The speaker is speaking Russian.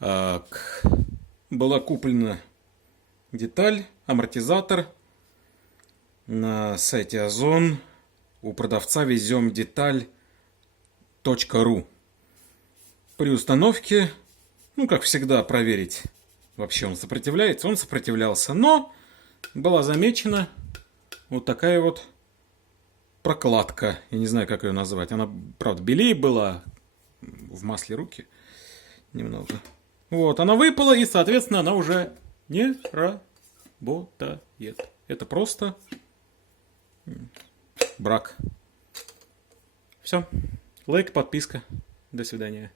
Была куплена деталь, амортизатор на сайте Озон у продавца везем деталь.ру. При установке, как всегда, проверить, вообще он сопротивляется. Он сопротивлялся, но была замечена вот такая вот прокладка. Я не знаю, как ее назвать. Она, правда, белее была, в масле руки немного. Вот, она выпала, и, соответственно, она уже не работает. Это просто брак. Все. Лайк, подписка. До свидания.